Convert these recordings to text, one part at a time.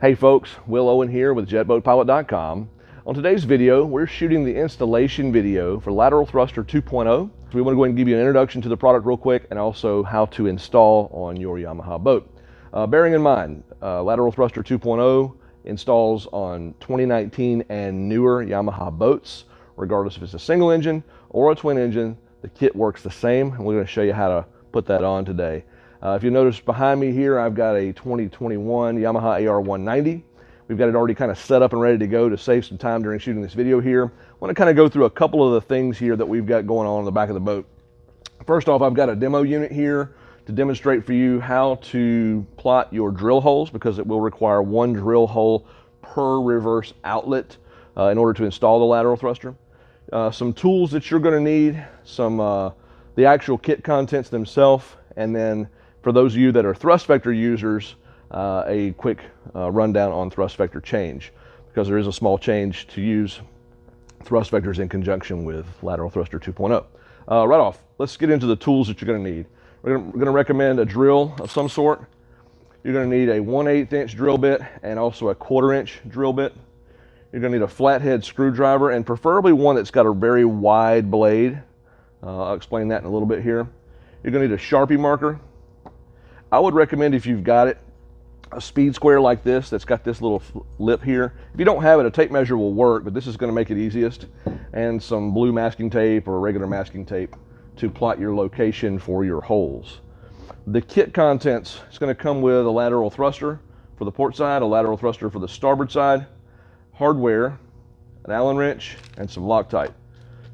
Hey folks, Will Owen here with JetBoatPilot.com. On today's video, we're shooting the installation video for Lateral Thruster 2.0. So we want to go ahead and give you an introduction to the product real quick and also how to install on your Yamaha boat. Bearing in mind, Lateral Thruster 2.0 installs on 2019 and newer Yamaha boats, regardless if it's a single engine or a twin engine. The kit works the same, and we're going to show you how to put that on today. If you notice behind me here, I've got a 2021 Yamaha AR190. We've got it already kind of set up and ready to go to save some time during shooting this video here. I want to kind of go through a couple of the things here that we've got going on the back of the boat. First off, I've got a demo unit here to demonstrate for you how to plot your drill holes, because it will require one drill hole per reverse outlet in order to install the lateral thruster. Some tools that you're going to need, the actual kit contents themselves, and then for those of you that are thrust vector users, a quick rundown on thrust vector change, because there is a small change to use thrust vectors in conjunction with Lateral Thruster 2.0. Right off, let's get into the tools that you're going to need. We're going to recommend a drill of some sort. You're going to need a 1/8 inch drill bit and also a 1/4 inch drill bit. You're going to need a flathead screwdriver, and preferably one that's got a very wide blade. I'll explain that in a little bit here. You're going to need a Sharpie marker. I would recommend, if you've got it, a speed square like this that's got this little lip here. If you don't have it, a tape measure will work, but this is going to make it easiest. And some blue masking tape or regular masking tape to plot your location for your holes. The kit contents is going to come with a lateral thruster for the port side, a lateral thruster for the starboard side, hardware, an Allen wrench, and some Loctite.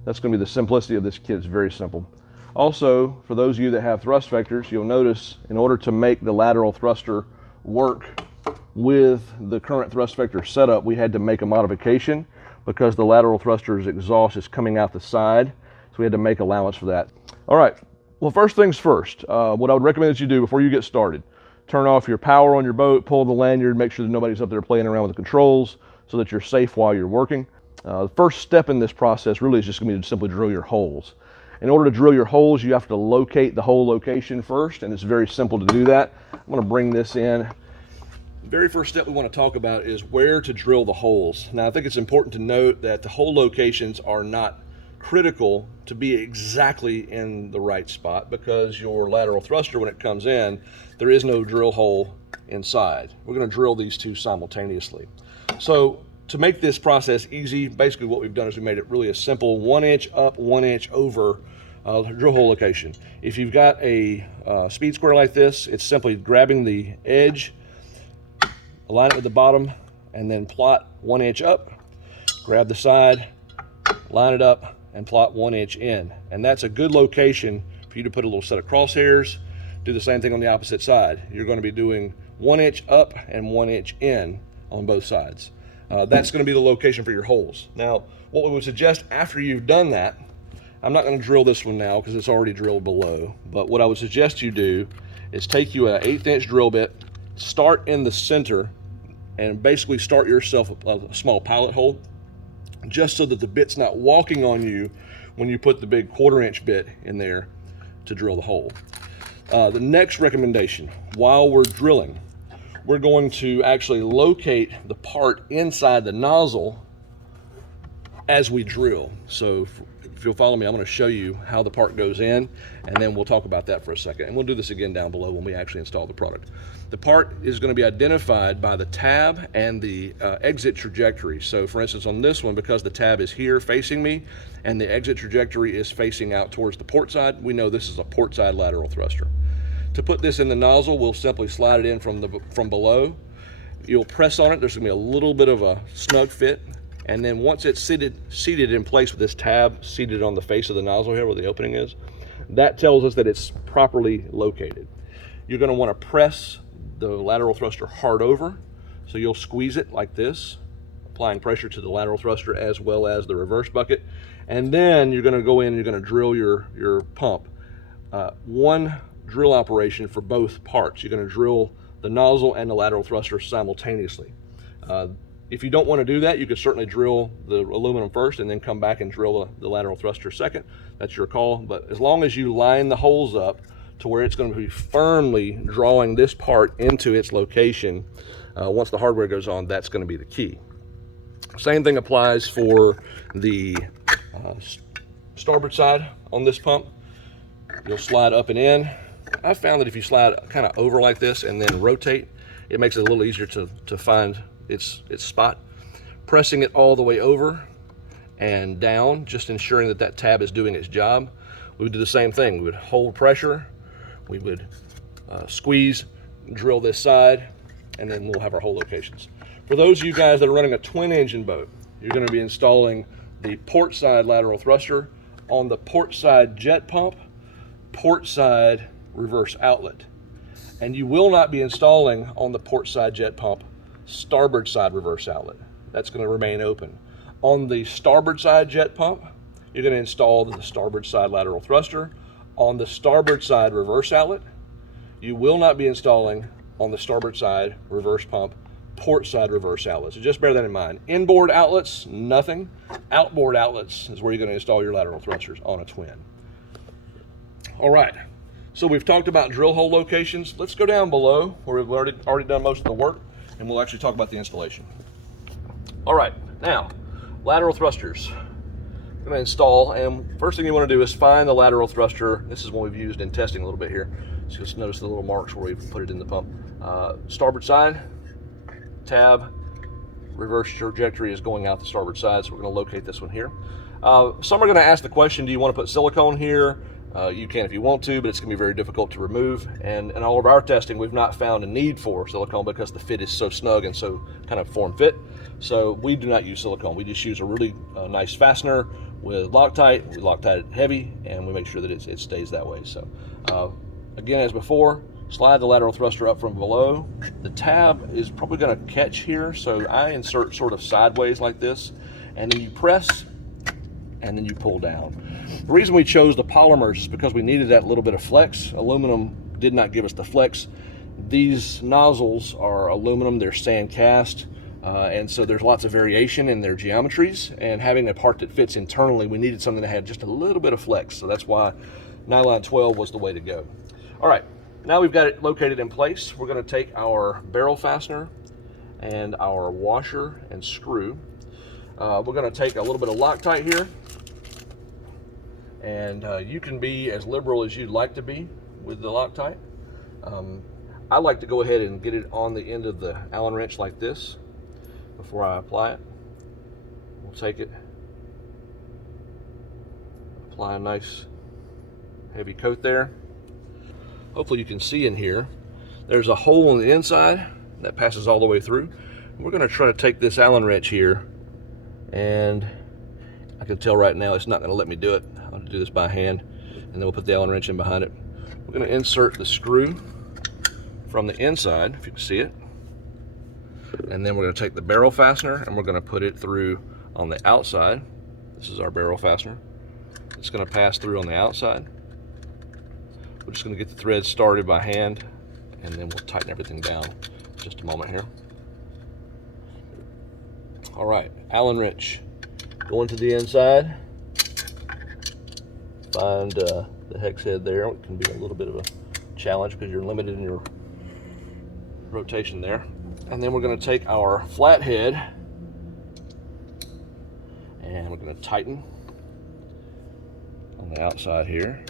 That's going to be the simplicity of this kit. It's very simple. Also, for those of you that have thrust vectors, you'll notice in order to make the lateral thruster work with the current thrust vector setup, we had to make a modification because the lateral thruster's exhaust is coming out the side, so we had to make allowance for that. All right, well, first things first, what I would recommend that you do before you get started, turn off your power on your boat, pull the lanyard, make sure that nobody's up there playing around with the controls so that you're safe while you're working. The first step in this process really is just going to be to simply drill your holes. In order to drill your holes, you have to locate the hole location first, and it's very simple to do that. I'm going to bring this in. The very first step we want to talk about is where to drill the holes. Now, I think it's important to note that the hole locations are not critical to be exactly in the right spot, because your lateral thruster, when it comes in, there is no drill hole inside. We're going to drill these two simultaneously. So to make this process easy, basically what we've done is we made it really a simple 1 inch up, 1 inch over drill hole location. If you've got a speed square like this, it's simply grabbing the edge, align it with the bottom, and then plot 1 inch up, grab the side, line it up, and plot 1 inch in. And that's a good location for you to put a little set of crosshairs. Do the same thing on the opposite side. You're going to be doing 1 inch up and 1 inch in on both sides. That's going to be the location for your holes. Now, what we would suggest after you've done that, I'm not going to drill this one now because it's already drilled below, but what I would suggest you do is take you an 1/8 inch drill bit, start in the center, and basically start yourself a small pilot hole, just so that the bit's not walking on you when you put the big 1/4 inch bit in there to drill the hole. The next recommendation, while we're drilling, we're going to actually locate the part inside the nozzle as we drill. So if you'll follow me, I'm going to show you how the part goes in, and then we'll talk about that for a second. And we'll do this again down below when we actually install the product. The part is going to be identified by the tab and the exit trajectory. So for instance, on this one, because the tab is here facing me and the exit trajectory is facing out towards the port side, we know this is a port side lateral thruster. To put this in the nozzle, we'll simply slide it in from below. You'll press on it. There's going to be a little bit of a snug fit, and then once it's seated in place with this tab seated on the face of the nozzle here where the opening is, that tells us that it's properly located. You're going to want to press the lateral thruster hard over, so you'll squeeze it like this, applying pressure to the lateral thruster as well as the reverse bucket, and then you're going to go in and you're going to drill your pump. One drill operation for both parts. You're going to drill the nozzle and the lateral thruster simultaneously. If you don't want to do that, you could certainly drill the aluminum first and then come back and drill the lateral thruster second. That's your call. But as long as you line the holes up to where it's going to be firmly drawing this part into its location, Once the hardware goes on, that's going to be the key. Same thing applies for the starboard side on this pump. You'll slide up and in. I found that if you slide kind of over like this and then rotate, it makes it a little easier to find its spot. Pressing it all the way over and down, just ensuring that that tab is doing its job. We would do the same thing. We would hold pressure, we would squeeze, drill this side, and then we'll have our hole locations. For those of you guys that are running a twin engine boat, you're going to be installing the port side lateral thruster on the port side jet pump, port side reverse outlet. And you will not be installing on the port side jet pump starboard side reverse outlet. That's going to remain open. On the starboard side jet pump, you're going to install the starboard side lateral thruster. On the starboard side reverse outlet, you will not be installing on the starboard side reverse pump port side reverse outlet. So just bear that in mind. Inboard outlets, nothing. Outboard outlets is where you're going to install your lateral thrusters on a twin. All right, so we've talked about drill hole locations. Let's go down below where we've already done most of the work, and we'll actually talk about the installation. All right, now, lateral thrusters. I'm going to install, and first thing you want to do is find the lateral thruster. This is one we've used in testing a little bit here. So just notice the little marks where we've put it in the pump. Starboard side, tab, reverse trajectory is going out the starboard side, so we're going to locate this one here. Some are going to ask the question, do you want to put silicone here? You can if you want to, but it's going to be very difficult to remove. And in all of our testing, we've not found a need for silicone because the fit is so snug and so kind of form fit. So we do not use silicone. We just use a really nice fastener with Loctite. We Loctite it heavy, and we make sure that it stays that way. So again, as before, slide the lateral thruster up from below. The tab is probably going to catch here, so I insert sort of sideways like this, and then you press, and then you pull down. The reason we chose the polymers is because we needed that little bit of flex. Aluminum did not give us the flex. These nozzles are aluminum, they're sand cast, and so there's lots of variation in their geometries, and having a part that fits internally, we needed something that had just a little bit of flex, so that's why nylon 12 was the way to go. All right, now we've got it located in place. We're going to take our barrel fastener and our washer and screw. We're going to take a little bit of Loctite here, and you can be as liberal as you'd like to be with the Loctite. I like to go ahead and get it on the end of the Allen wrench like this before I apply it. We'll take it, apply a nice heavy coat there. Hopefully you can see in here, there's a hole on the inside that passes all the way through. We're going to try to take this Allen wrench here, and I can tell right now it's not going to let me do it. I'll do this by hand, and then we'll put the Allen wrench in behind it. We're going to insert the screw from the inside, if you can see it, and then we're going to take the barrel fastener and we're going to put it through on the outside. This is our barrel fastener. It's going to pass through on the outside. We're just going to get the thread started by hand, and then we'll tighten everything down. Just a moment here. All right, Allen wrench going to the inside. Find the hex head there. It can be a little bit of a challenge because you're limited in your rotation there. And then we're going to take our flathead and we're going to tighten on the outside here.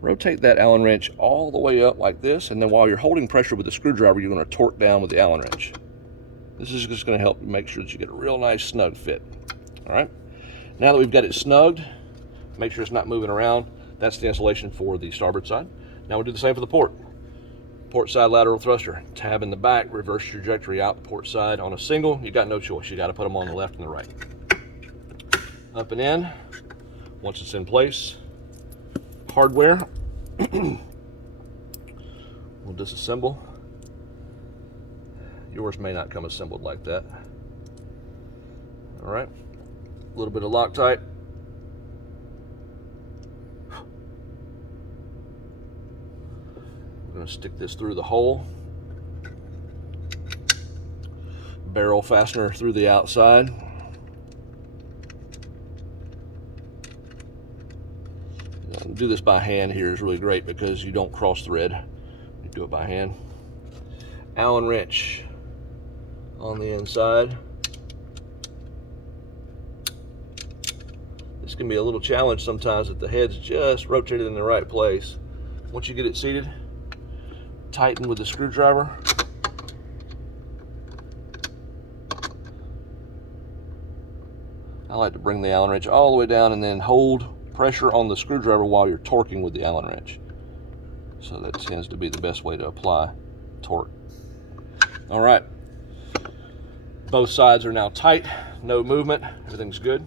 Rotate that Allen wrench all the way up like this, and then while you're holding pressure with the screwdriver, you're going to torque down with the Allen wrench. This is just going to help make sure that you get a real nice snug fit. All right, now that we've got it snugged, make sure it's not moving around. That's the installation for the starboard side. Now we'll do the same for the port. Port side lateral thruster, tab in the back, reverse trajectory out the port side. On a single, you got no choice. You got to put them on the left and the right. Up and in. Once it's in place, hardware, we'll disassemble. Yours may not come assembled like that. All right, a little bit of Loctite. We're going to stick this through the hole. Barrel fastener through the outside. Do this by hand here is really great because you don't cross thread. You do it by hand. Allen wrench on the inside. This can be a little challenge sometimes if the head's just rotated in the right place. Once you get it seated, tighten with the screwdriver. I like to bring the Allen wrench all the way down and then hold pressure on the screwdriver while you're torquing with the Allen wrench. So that tends to be the best way to apply torque. All right, both sides are now tight, no movement, everything's good.